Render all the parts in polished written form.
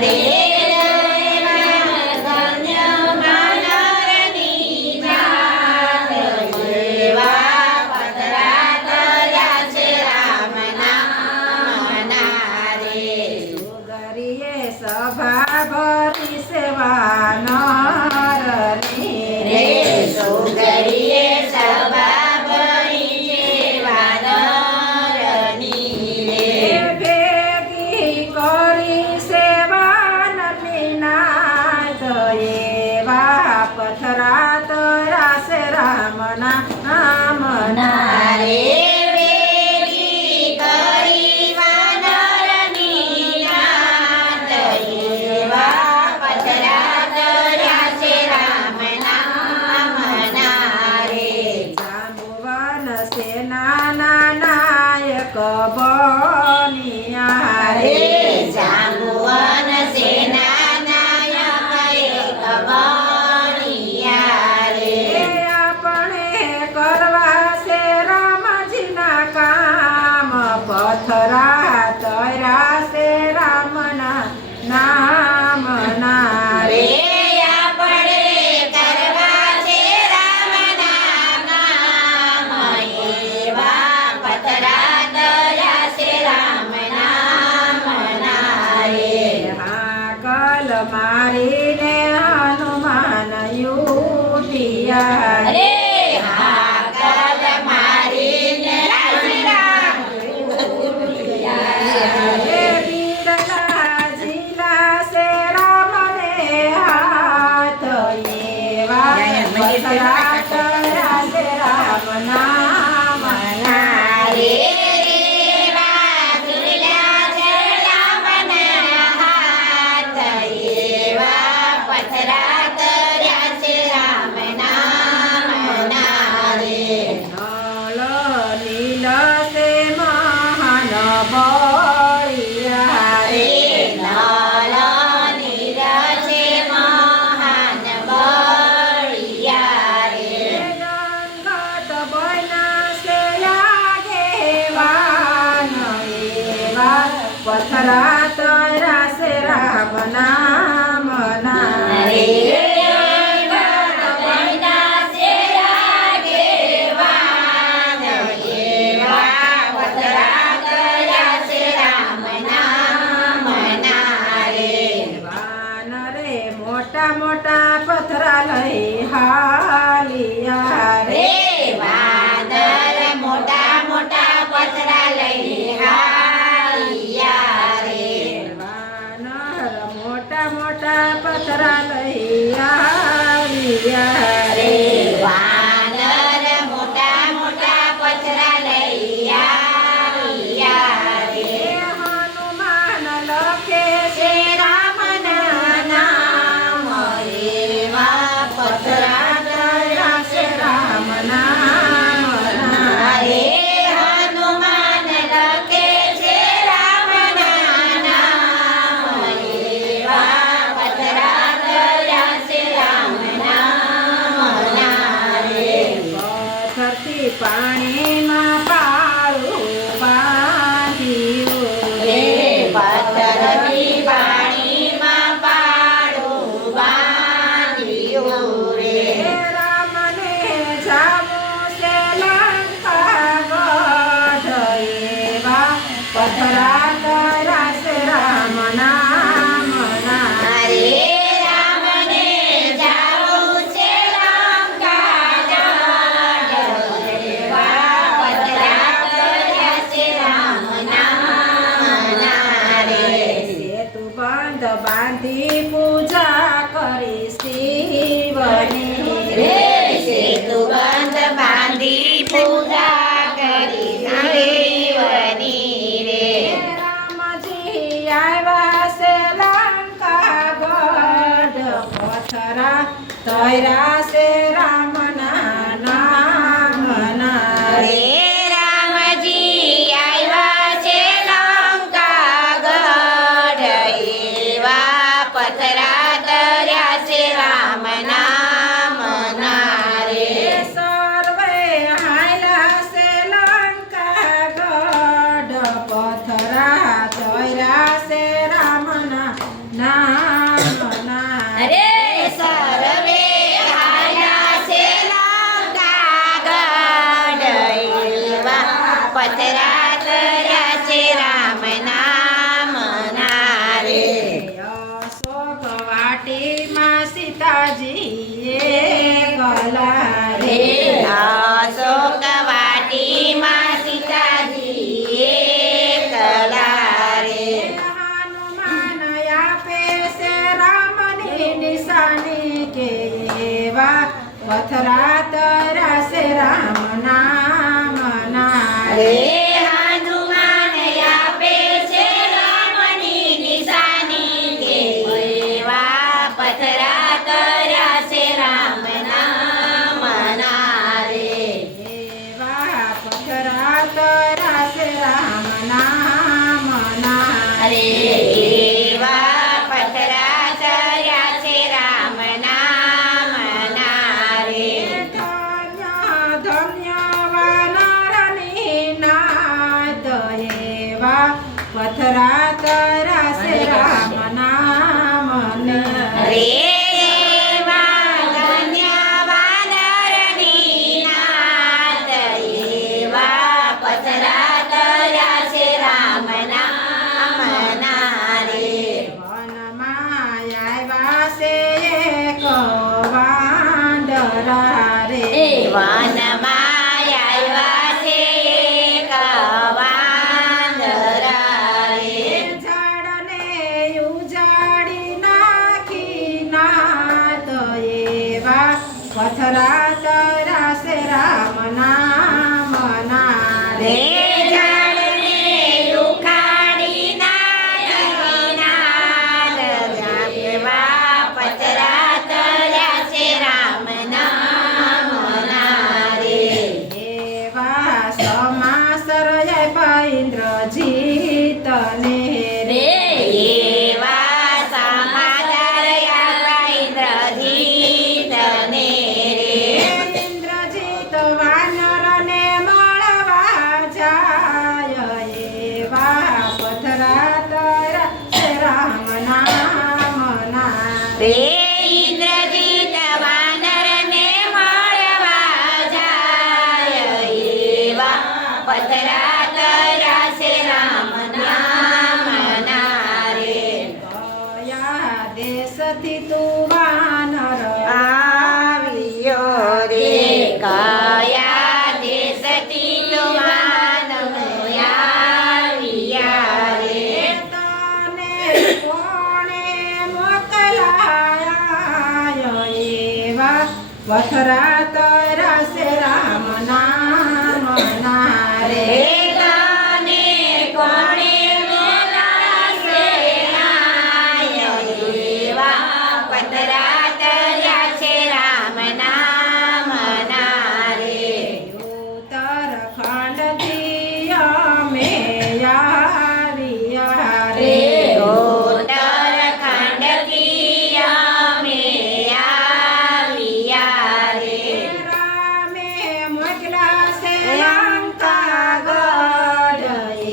રે ધન્ય વાનરની જાત એવા પથરા તર્યા છે રામના રે સુગરીએ સભા ભરી સેવા નરની રે સુગરીએ સભા ભરી સેવા નરની રે ભેગી કરી સેવા નરની નાથ એવા પથરા તર્યા છે રામના નામના રે વેગી કરી વાનરની નાથ એવા પથરા તર્યા છે રામના રે જાંબુવન સેનાના નાયક બન્યા રે જાંબુવન સેના નાયક એક બન્યા રે આપણે કરવા છે રામજીના કામ પથરા તર્યા છે રામના નામના રે આપણે કરવા છે રામના કામ એવા પથરા તર્યા છે રામના રે હાકલ મારીને હનુમાન યુટિયા રે હાકલ મારીને રામ બિરલાજીના છે રામને હાથ એવા પથરા તર્યા છે રામ નામના રે વાગલા છે રામના હાથ એવા પથરા તર્યા છે રામના રે નળ નીલ સે મહાન બળિયા રે નળ નીર છે મહાન બળિયા રે જગત બન્યા છે આગેવાન એવા પથરા તર્યા છે રામ નામના રે બન્યા છે આગેવાન એવા પથરા તર્યા છે રામના રે વાનરે મોટા મોટા પથરા લઈ હાલિયા રે વાનર મોટા મોટા પથરા લઈ હાલિયા રે વાનર મોટા મોટા પથરા લઈ હાલિયા રે વાનર મોટા મોટા પથરા લઈ હાલિયા રે હનુમાન લખે છે રામના નામ એવા પથરા તર્યા છે રામ નામના રે હનુમાન લખે છે રામના નામ એવા પથરા તર્યા છે રામના રે પથ્થરથી પાણીમાં પાળું બાંધ્યું રે પથ્થરથી પાણીમાં પાડું બાંધ્યું રે રામને જાવું છે લંકા ગઢ એવા પથરા તર્યા છે રામ નામના રે રામને જાવું છે લંકા ગઢ એવા પથરા તર્યા છે રામના રે સેતુ બંધ બાંધી પૂજા કરી શિવની રે સેતુ બંધ બાંધી પૂજા કરી શિવની રે રામજી આવ્યા છે લંકા ગઢ પથરા તર્યા છે રામના નામના રે રામજી આવ્યા છે લંકા ગઢ એવા પથરા તર્યા છે રામ નામના રે સર્વે હાલ્યા છે લંકા ગઢ પથરા તર્યા છે રામના પથરા તરાશે રામ નામ ના રે હનુમાન આપે છે રામની નિશાની કે એવા પથરા તરાશે રામ નામ ના રે એવા પથરા તરાશે રામ નામ ના રે એવા પથરા તરાશે રામ નામ ના રે ધન્ય ધન્ય વાનરની નાદ એવા પથરા તરાશે રામ નામ ને રે એવા ધન્ય વાનરની નાદ એવા પથરા તરાશે રામ નામ ના રે વનમાં આવ્યા છે એક વાંદરા રે વનમાં આવ્યા છે એક વાંદરા રે ઝાડને ઉજાડી નાખી નાદ એવા પથરા તરાશે રામ નામ ના રે રે ઝાડને ઉખાડી નાખી નાદ એવા પથરા તરાશે રામ નામ ના રે એવા સમાસર ઇન્દ્રજીત ને રે એવા સમાચાર આપ્યા ઇન્દ્રજીત ને રે ઇન્દ્રજીત વાનરને મળવા જાય એવા પથરા તરાશે રામ નામ ના રે ઇન્દ્રજીત વાનરને મળવા જાય એવા પથરા તરાશે રામ નામ ના રે કયા દેશથી તું વાનર આવ્યો રે કયા દેશથી તું વાનર આવ્યા રે તને કોણે મોકલાયા એવા પથરા તરાશે રામ નામ ના રે રે તને કોણે મોકલાશે આયો એવા પથરા તરાશે રામ નામ ના રે ઉત્તરખંડથી અમે આવ્યા રે રે ઉત્તરખંડથી અમે આવ્યા રે રામે મોકલા છે લંકાગઢ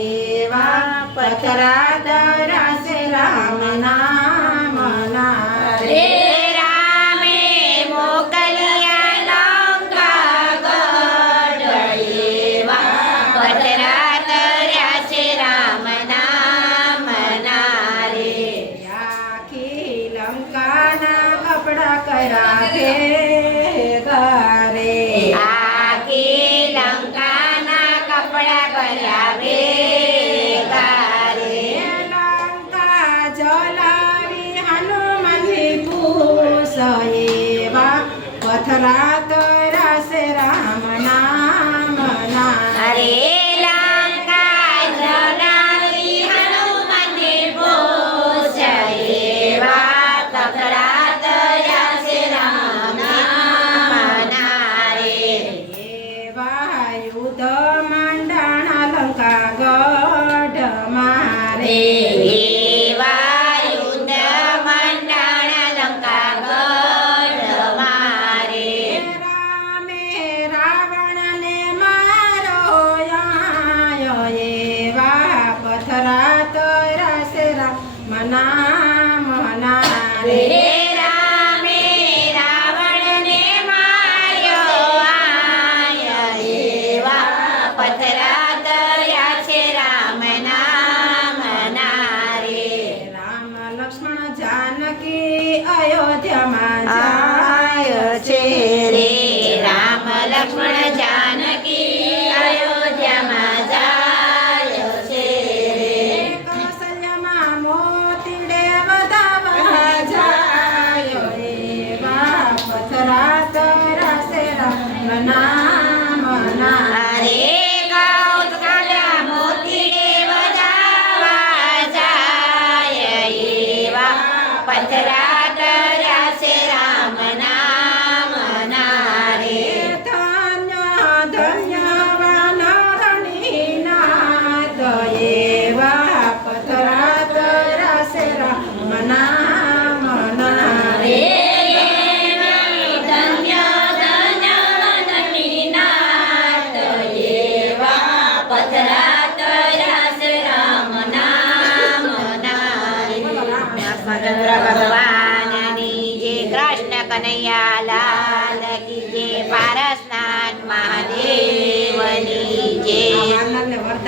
એવા પથરા તરાશે રામ નામ ના રે રામે મોકલ્યા લંકાગઢ એવા પથરા તરાશે રામ નામ ના રે આખી લંકાના કપડા કર્યા ભેગા રે આખી લંકાના કપડા કર્યા ભેગા રે લંકા જલાવી હનુમાનજી પૂછ એવા પથરા તરાશે રામ નામ ના અરે લંકા જલાવી હનુમાનજી પૂછ એવા પથરા તરાશે રામ નામ ના રે એવા યુદ્ધ માંડાણા લંકા ગઢ મારે એવા યુદ્ધ મંડાણા લંકા ગઢ મારે રામે રાવણને મારો આયો એવા પથરા તરાશે રામ નામ ના રે રે રામે રાવણને માર્યો આયા એવા પથરા તરાશે રામ નામ ના રે રામ લક્ષ્મણ જાનકી અયોધ્યામાં જાય આયો છે રે રામ લક્ષ્મણ